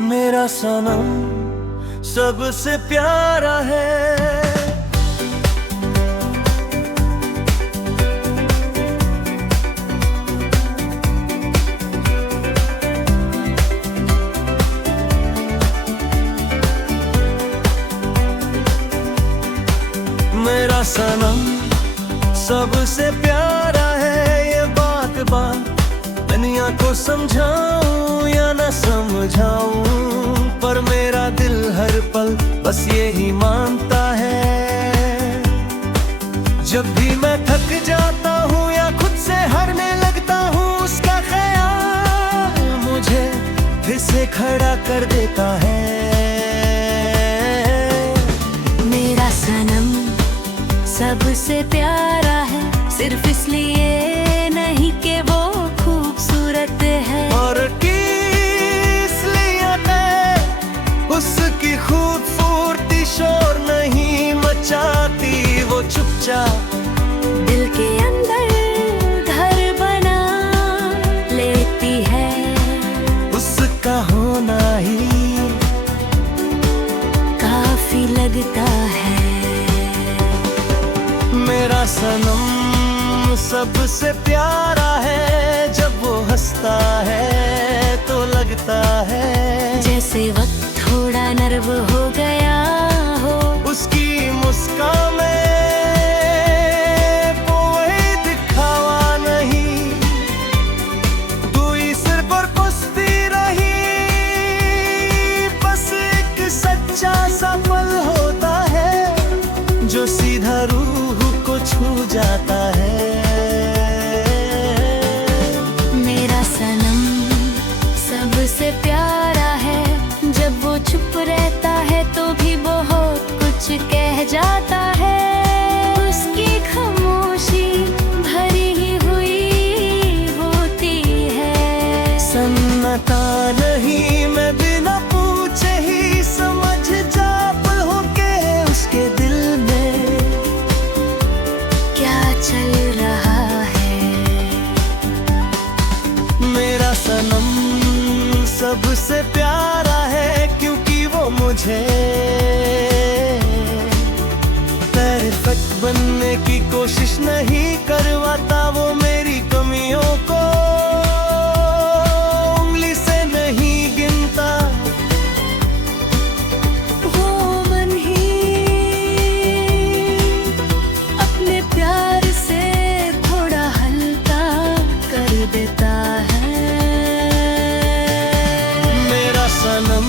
मेरा सनम सबसे प्यारा है। मेरा सनम सबसे प्यारा है। ये बात दुनिया को समझाऊं या न समझाऊं, पर मेरा दिल हर पल बस यही मानता है। जब भी मैं थक जाता हूँ या खुद से हारने लगता हूँ, उसका ख्याल मुझे फिर से खड़ा कर देता है। मेरा सनम सबसे प्यारा है, सिर्फ इसलिए नहीं कि वो खूबसूरत है, और इसलिए उसकी खूबसूरती शोर नहीं मचाती। वो चुपचाप दिल के अंदर घर बना लेती है। उसका होना ही काफी लगता है। मेरा सनम सबसे प्यारा है। जब वो हंसता है तो लगता है जैसे वक्त थोड़ा नर्व हो गया हो। उसकी मुस्कान में कोई दिखावा नहीं, कोई सिर पर कुश्ती रही। बस एक सच्चा सा पल होता है जो सीधा रूह को छू जाता है। मेरा सनम सबसे प्यारा है। जब वो चुप रहता है तो भी बहुत कुछ कह जाता है। उसकी खामोशी भरी ही हुई होती है। सन्नाटा नहीं, मैं बिना पूछे ही समझ जाता हूँ कि उसके दिल में क्या चल रहा है। मेरा सनम सबसे प्यारा है, क्योंकि वो मुझे परफेक्ट बनने की कोशिश नहीं करवाता। वो मेरी कमियों को उंगली से नहीं गिनता। वो मन ही अपने प्यार से थोड़ा हल्का कर देता है। मेरा सनम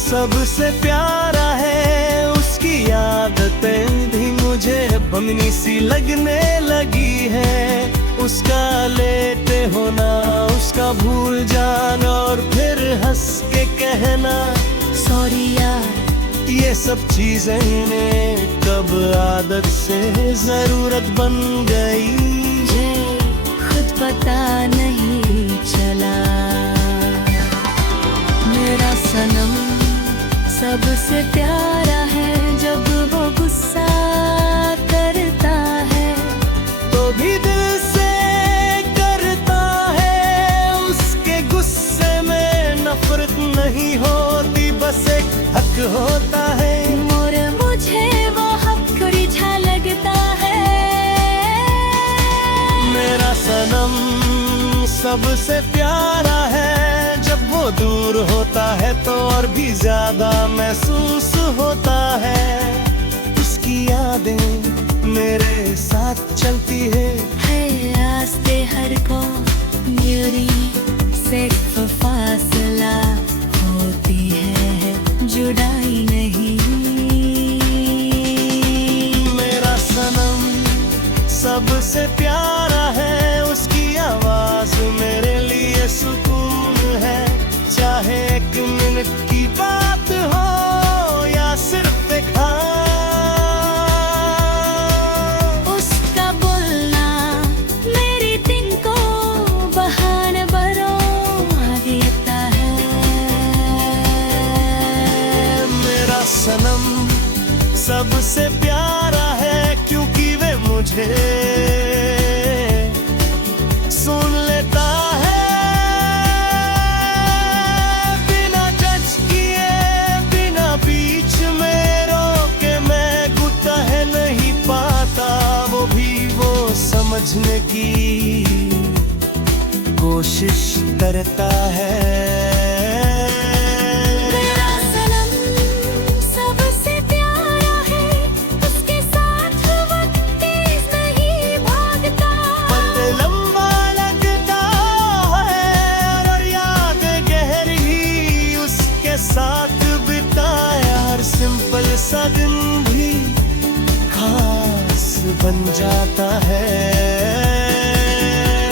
सबसे प्यारा है। उसकी आदतें भी मुझे बमनी सी लगने लगी है। उसका लेटे होना, उसका भूल जाना और फिर हंस के कहना सॉरी यार, ये सब चीजें इन्हें कब आदत से जरूरत बन गई। मुझे खुद पता नहीं चला। मेरा सनम सबसे प्यारा है। जब वो गुस्सा करता है तो भी दिल से करता है। उसके गुस्से में नफरत नहीं होती, बस एक हक होता है। मुझे वो हक रिझा लगता है। मेरा सनम सबसे प्यारा है। जब वो दूर होता है तो और भी ज्यादा महसूस होता है। उसकी यादें मेरे साथ चलती है रास्ते हर को मेरी सिर्फ फासला होती है, जुदाई नहीं। मेरा सनम सबसे प्यारा है। उसकी आवाज मेरे लिए सुकून है। चाहे एक मिनट की बात हो या सिर्फ एक उसका बोलना मेरी दिन को बहाने भरो देता है। मेरा सनम सबसे प्यारा है, क्योंकि वे मुझे सुन लेता है बिना कोशिश करता है। मेरा सनम सबसे प्यारा है, उसके साथ वक्त तेज नहीं भागता। पल लंबा लगता है और याद गहरी उसके साथ बिताया। हर सिंपल सा दिन भी खास बन जाता है।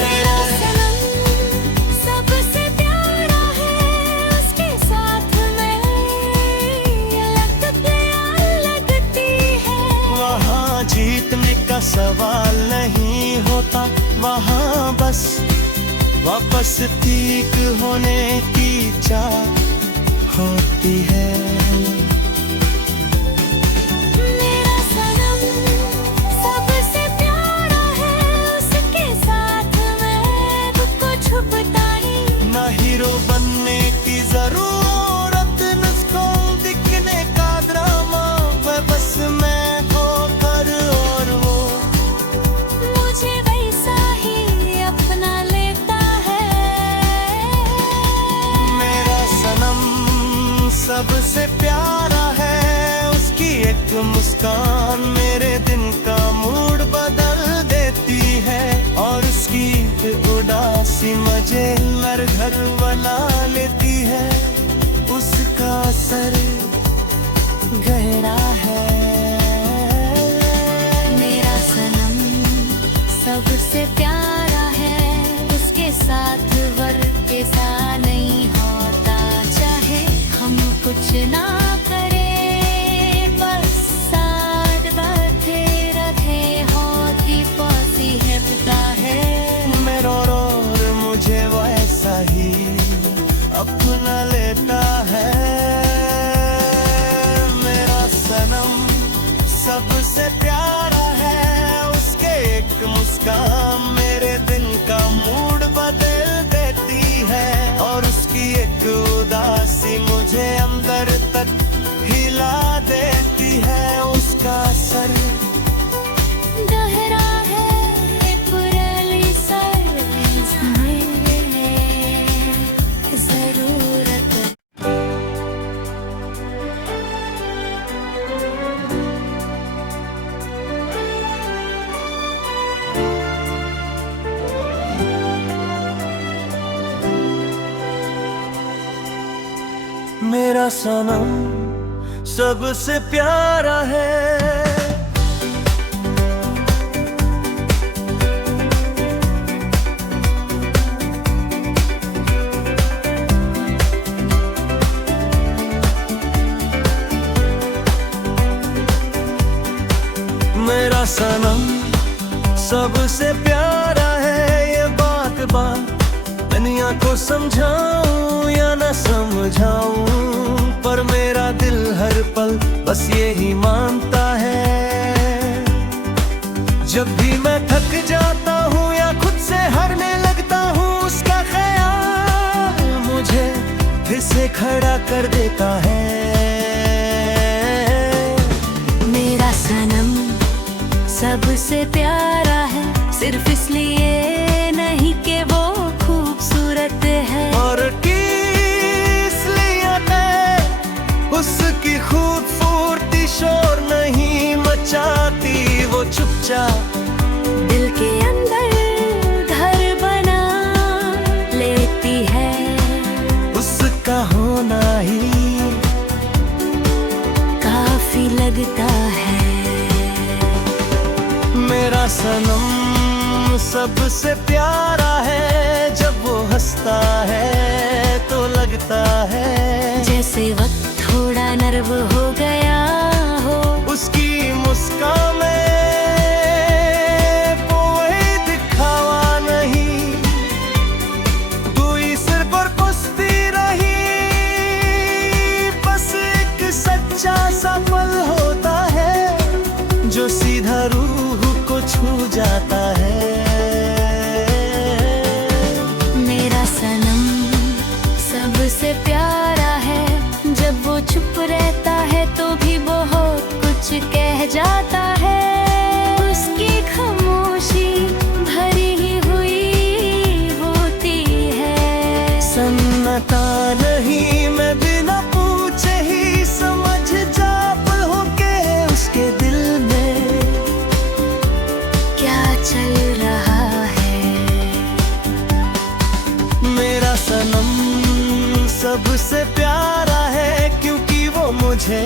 मेरा सनम सबसे प्यारा है, उसके साथ मैं लगती है। वहाँ जीतने का सवाल नहीं होता, वहाँ बस वापस ठीक होने की चाह होती है। मेरा सनम सबसे प्यारा है, उसके साथ मैं खुद को छुपता नहीं। ना हीरो बनने की जरूरत, नुस्खों दिखने का ड्रामा, वह बस मैं होकर और वो मुझे वैसा ही अपना लेता है। मेरा सनम सबसे प्यारा है, उसकी एक मुस्कान मेरे दिन का मूड बदल देती है। और उसकी उदासी मुझे नर घर बना लेती है। उसका सर गहरा है। मेरा सनम सबसे प्यारा है, उसके साथ वर्क के साथ नहीं होता। चाहे हम कुछ ना करें, बस साथ बैठे रखे होती पौसी है पिता है। मेरा और मुझे वैसा ही अपना लेता है। मेरा सनम सबसे प्यारा है, उसके एक मुस्कान मेरे दिन का मूड बदल देती है। और उसकी एक उदासी मुझे अंदर तक हिला देती है। उसका सर गहरा है पुरानी सर जरूरत। मेरा सनम सबसे प्यारा है। मेरा सनम सबसे प्यारा है। ये बात दुनिया को समझाऊं या न समझाऊं, पर मेरा दिल हर पल बस यही मानता है। जब भी मैं थक जाता हूँ या खुद से हारने लगता हूँ, उसका ख्याल मुझे फिर से खड़ा कर देता है। मेरा सनम सबसे प्यारा है, सिर्फ इसलिए नहीं कि वो खूबसूरत है, और इसलिए उसकी खूबसूरती शोर नहीं मचाती। वो चुपचाप दिल के अंदर घर बना लेती है। उसका होना ही काफी लगता है। मेरा सनम सबसे प्यारा है। जब वो हंसता है तो लगता है जैसे वक्त थोड़ा नर्व हो गया हो। उसकी मुस्कान में कोई दिखावा नहीं, कोई सिर्फ और कुश्ती रही। बस एक सच्चा सा पल होता है जो सीधा रूह को छू जाता है। मेरा सनम सबसे प्यारा है, जब वो चुप रहता है तो भी बहुत कुछ कह जाता है। उसकी खामोशी भरी ही हुई होती है। सबसे प्यारा है क्योंकि वो मुझे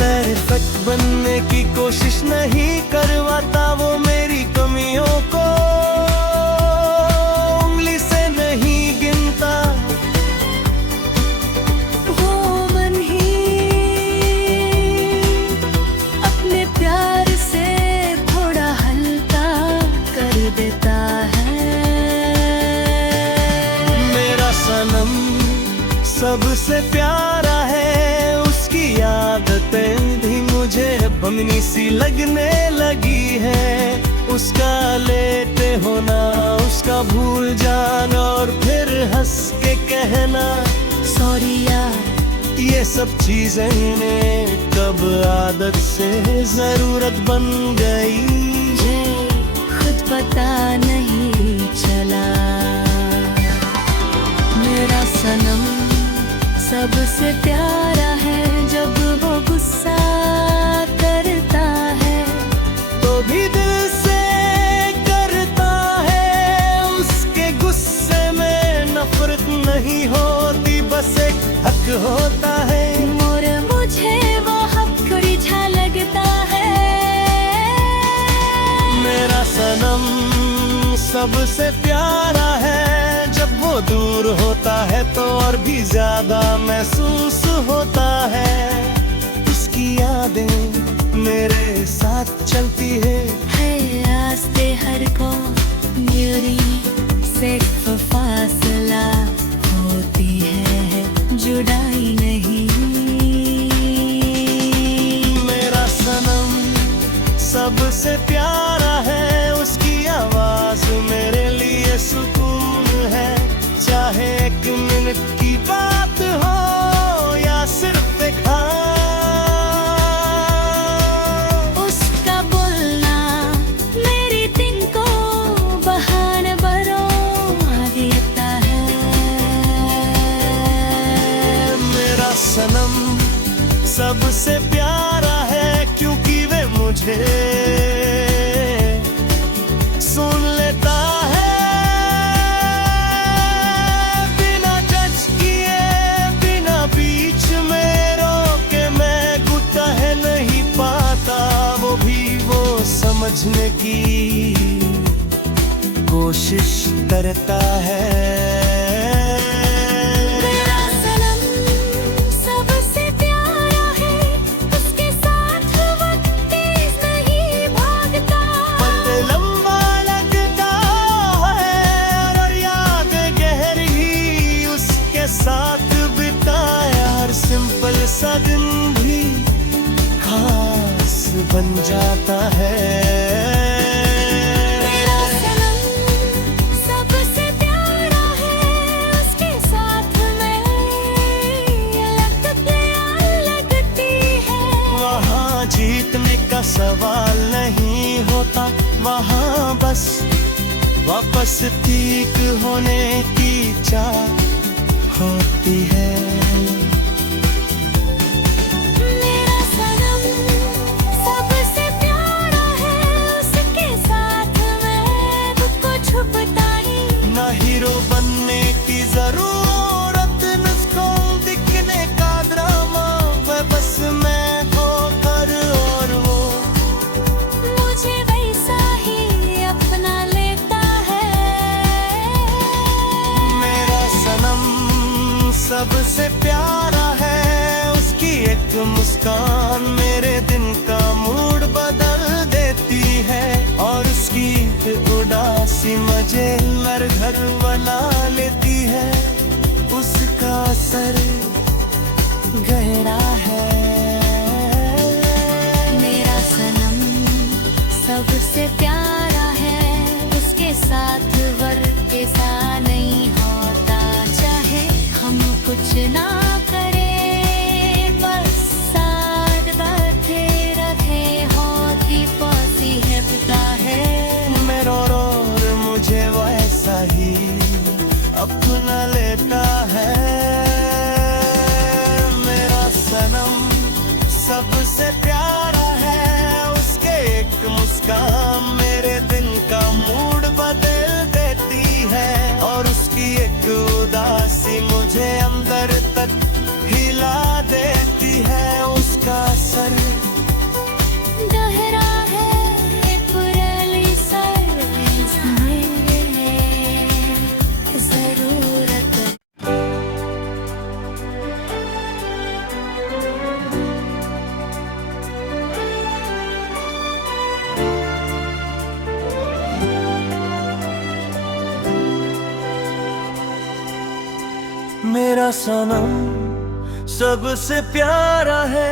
परफेक्ट बनने की कोशिश नहीं करवाता। वो मेरी कमियों को उंगली से नहीं गिनता। वो मन ही अपने प्यार से थोड़ा हल्का कर देता है। मेरा सनम सबसे प्यारा है, उसकी आदतें भी मुझे बमनी सी लगने लगी है। उसका लेटे होना, उसका भूल जाना और फिर हंस के कहना सॉरी यार, ये सब चीजें इन्हें कब आदत से जरूरत बन गई, मुझे खुद पता नहीं चला। मेरा सनम सबसे प्यारा है, जब वो गुस्सा करता है तो भी दिल से करता है। उसके गुस्से में नफरत नहीं होती, बस एक हक होता है। और मुझे वो हक रिझा लगता है। मेरा सनम सबसे प्यारा है, जब वो दूर होता है तो और भी ज्यादा महसूस होता है। उसकी यादें मेरे साथ चलती है आस्ते हर को मेरी सिर्फ फासला होती है, जुदाई नहीं। मेरा सनम सबसे प्यारा है, उसकी आवाज मेरे लिए सुकून है। चाहे एक मिनट की बात हो या सिर्फ एक उसका बोलना मेरे दिन को बहाने भरों देता है। मेरा सनम सबसे प्यारा है क्योंकि वे मुझे सुन लेता है, बिना जज किए, बिना बीच में रोके। मैं गुस्सा है नहीं पाता, वो भी वो समझने की कोशिश करता है। मेरा सनम सबसे प्यारा है, उसके साथ वक्त तेज नहीं भागता। पल लंबा लगता है और याद गहरी उसके साथ बिताया। हर सिंपल सा दिन भी खास बन जाता है। मेरा सनम सबसे प्यारा है, उसके साथ मैं लगती है। वहाँ जीतने का सवाल नहीं होता, वहाँ बस वापस ठीक होने की चाह होती है। मेरा सनम सबसे प्यारा है, उसके साथ मैं खुद को छुपता ही। ना हीरो बनने की जरूरत, मुझको दिखने का ड्रामा, वह बस मैं होकर और वो मुझे वैसा ही अपना लेता है। मेरा सनम सबसे प्यारा है, उसकी एक मुस्कान मेरे दिन का मूड बदल देती है। और उसकी उदासी मजे हर घर बना लेती है। उसका असर गहरा है। मेरा सनम सबसे प्यारा है, उसके साथ वर्क ऐसा नहीं होता। चाहे हम कुछ ना करें, बस साथ बैठे रखे होती पौसी है पिता है। मेरा और मुझे वैसा ही अपना ले मेरा सनम सबसे प्यारा है।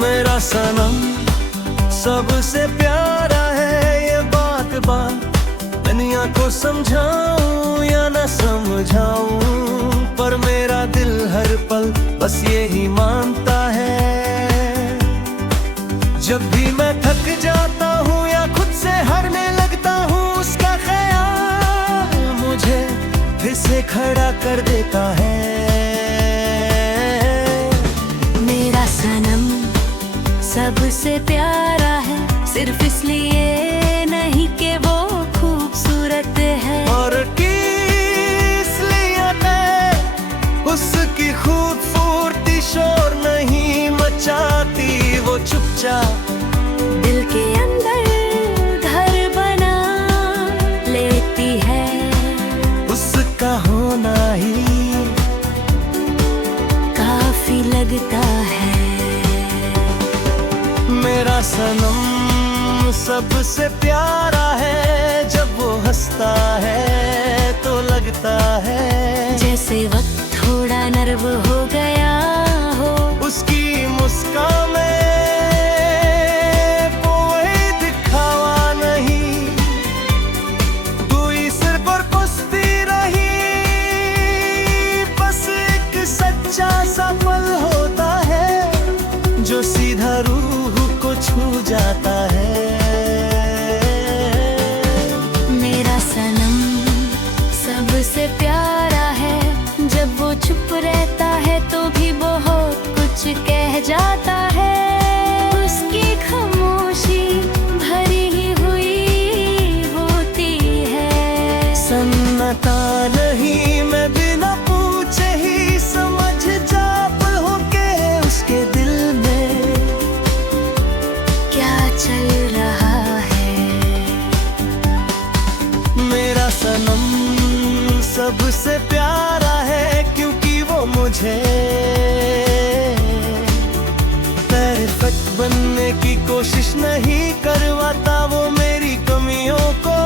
मेरा सनम सबसे प्यारा है, ये बात दुनिया को समझाऊं या न समझाऊं, पर मेरा दिल हर पल बस यही मानता है। जब भी मैं थक जाता हूँ या खुद से हारने लगता हूँ, उसका ख्याल मुझे फिर से खड़ा कर देता है। मेरा सनम सबसे प्यारा है, सिर्फ इसलिए नहीं कि वो खूबसूरत है, और इसलिए मैं उसकी खूबसूरती शोर नहीं मचाती। वो चुपचाप दिल के अंदर घर बना लेती है। उसका होना ही काफी लगता है। मेरा सनम सबसे प्यारा है, जब वो हंसता है तो लगता है जैसे वक्त थोड़ा नर्व हो गया हो। उसकी मुस्कान में कोई दिखावा नहीं, कोई सिर पर कुश्ती रही, बस एक सच्चा सा पल होता है जो सीधा रूह को छू जाता है। मेरा सनम सबसे प्यारा है, जब वो चुप रहता है तो भी बहुत कुछ कह जाता है। उसकी खामोशी भरी ही हुई होती है। सन्नाटा नहीं, मैं बिना पूछे ही समझ जाता हूँ कि उसके दिल में क्या चल रहा है। मेरा सनम सबसे प्यारा है, क्योंकि वो मुझे परफेक्ट बनने की कोशिश नहीं करवाता। वो मेरी कमियों को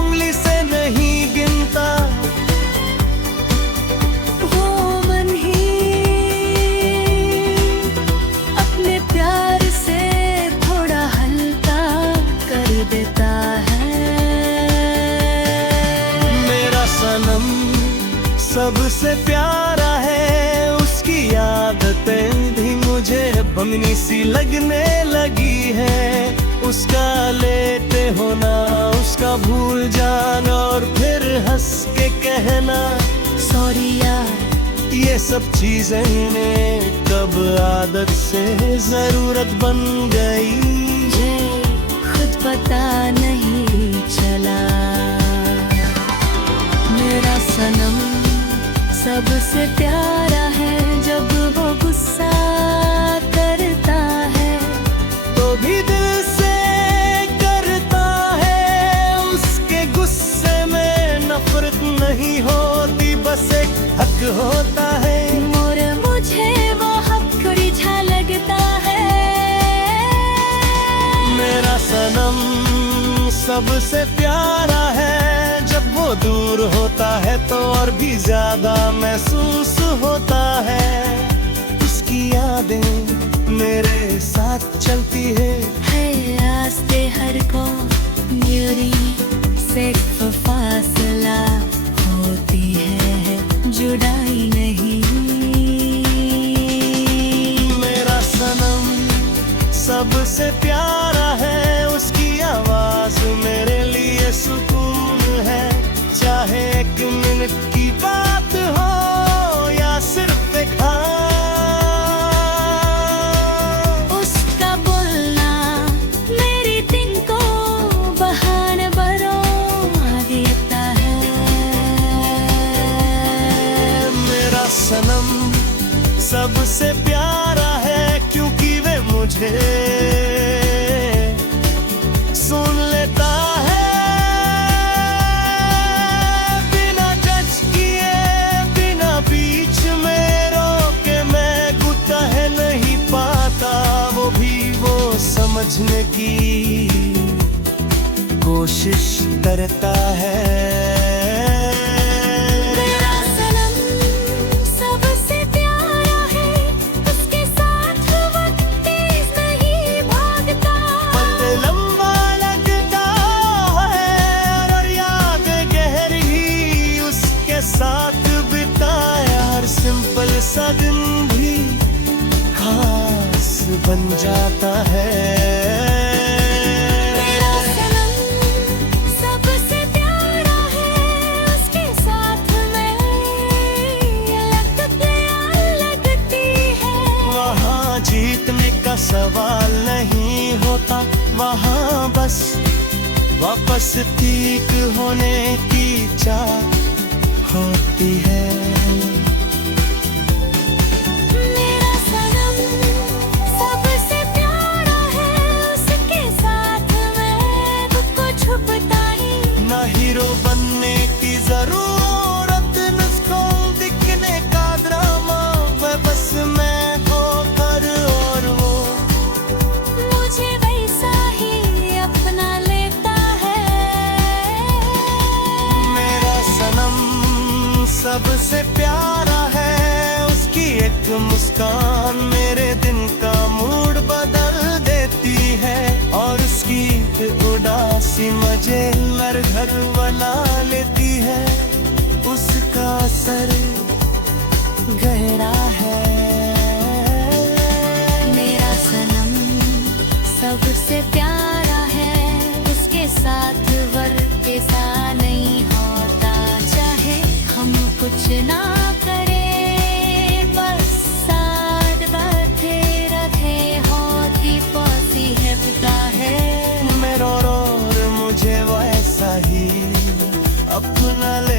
उंगली से नहीं गिनता, वो मन ही अपने प्यार से थोड़ा हल्का कर देता है। मेरा सनम सबसे प्यारा है, उसकी आदतें भी मुझे भंगनी सी लगने लगी है। उसका लेटे होना, उसका भूल जाना और फिर हंस के कहना सॉरी यार, ये सब चीजें इन्हें कब आदत से जरूरत बन गई, मुझे खुद पता नहीं चला। मेरा सनम सबसे प्यारा है, जब वो गुस्सा करता है तो भी दिल से करता है। उसके गुस्से में नफरत नहीं होती, बस एक हक होता है। मुझे वो हक रिझा लगता है। मेरा सनम सबसे प्यारा है, जब वो दूर होता है तो और भी ज्यादा महसूस होता है। उसकी यादें मेरे साथ चलती है आस्ते हर को मेरी सिर्फ फासला होती है, जुदाई नहीं। मेरा सनम सबसे प्यारा है, उसकी आवाज मेरे लिए सुकून है। चाहे एक मिनट की बात हो या सिर्फ एक उसका बोलना मेरी दिन को बहाने भरो देता है। मेरा सनम सबसे प्यारा है, क्योंकि वे मुझे सुन लेता है बिना कोशिश करता है। मेरा सनम सबसे प्यारा है, उसके साथ वक्त तेज नहीं भागता। पल लंबा लगता है और याद गहरी उसके साथ बिताया। हर सिंपल सा दिन भी खास बन जाता है। मेरा सनम सबसे प्यारा है, उसके साथ मैं लगती है। वहाँ जीतने का सवाल नहीं होता, वहाँ बस वापस ठीक होने की चाह होती है। मेरा सनम सबसे प्यारा है, उसके साथ मैं खुद को छुपता ही। ना हीरो बनने की जरूरत, नुस्खों दिखने का ड्रामा, वह बस मैं होकर और वो मुझे वैसा ही अपना लेता है। मेरा सनम सबसे प्यारा है, उसकी एक मुस्कान मेरे दिन का मूड बदल देती है। और उसकी उदासी मजे नर घर बना लेती है। उसका असर गहरा है। मेरा सनम सबसे प्यारा है, उसके साथ वर्क ऐसा नहीं होता। चाहे हम कुछ ना करें, बस साथ बैठे रखे होती पौसी है पिता है। मेरा और मुझे वैसा ही अपना ले